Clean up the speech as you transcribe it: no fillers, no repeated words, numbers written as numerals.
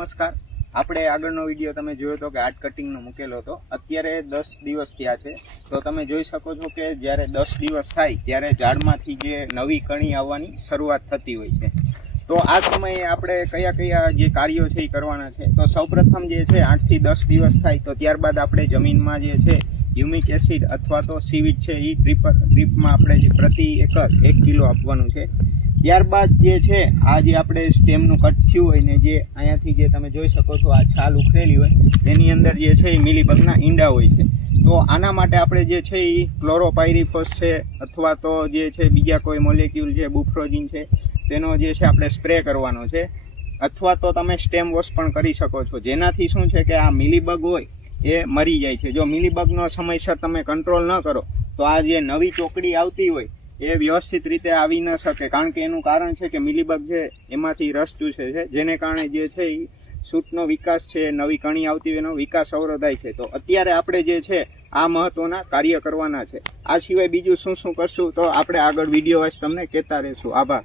નમસ્કાર. આપણે આગળનો વિડીયો તમે જોયો હતો કે આર્ટ કટિંગનો મૂકેલો હતો. અત્યારે 10 દિવસ થયા છે. તો તમે જોઈ શકો છો કે જ્યારે 10 દિવસ થાય ત્યારે ઝાડમાંથી જે નવી કણી આવવાની શરૂઆત થતી હોય છે. તો આ સમયે આપણે કયા કયા જે કાર્યો છે એ કરવાના છે. તો સૌપ્રથમ જે છે 8 થી 10 દિવસ થાય તો ત્યારબાદ આપણે જમીનમાં જે છે હ્યુમિક એસિડ અથવા તો સીવીડ છે એ ડ્રીપમાં આપણે જે પ્રતિ એકર 1 કિલો આપવાનું છે. ત્યારબાદ જે છે આ જે આપણે સ્ટેમનું કટ થયું હોય ને જે અહીંયાથી જે તમે જોઈ શકો છો આ છાલ ઉખરેલી હોય તેની અંદર જે છે એ મિલીબગના ઈંડા હોય છે. તો આના માટે આપણે જે છે એ ક્લોરોપાયરીફોસ છે અથવા તો જે છે બીજા કોઈ મોલેક્યુલ છે બુફ્રોઝિન છે તેનો જે છે આપણે સ્પ્રે કરવાનો છે. અથવા તો તમે સ્ટેમ વોશ પણ કરી શકો છો, જેનાથી શું છે કે આ મિલીબગ હોય એ મરી જાય છે. જો મિલીબગનો સમયસર તમે કંટ્રોલ ન કરો તો આ જે નવી ચોકડી આવતી હોય એ વ્યવસ્થિત રીતે આવી ન શકે, કારણ કે એનું કારણ છે કે મિલીબગ છે એમાંથી રસ ચૂસે છે, જેને કારણે જે છે એ સૂટનો વિકાસ છે, નવી કણી આવતી હોય એનો વિકાસ અવરોધાય છે. તો અત્યારે આપણે જે છે આ મહત્વના કાર્ય કરવાના છે. આ સિવાય બીજું શું શું કરશું તો આપણે આગળ વિડીયો વાઇઝ તમને કહેતા રહીશું. આભાર.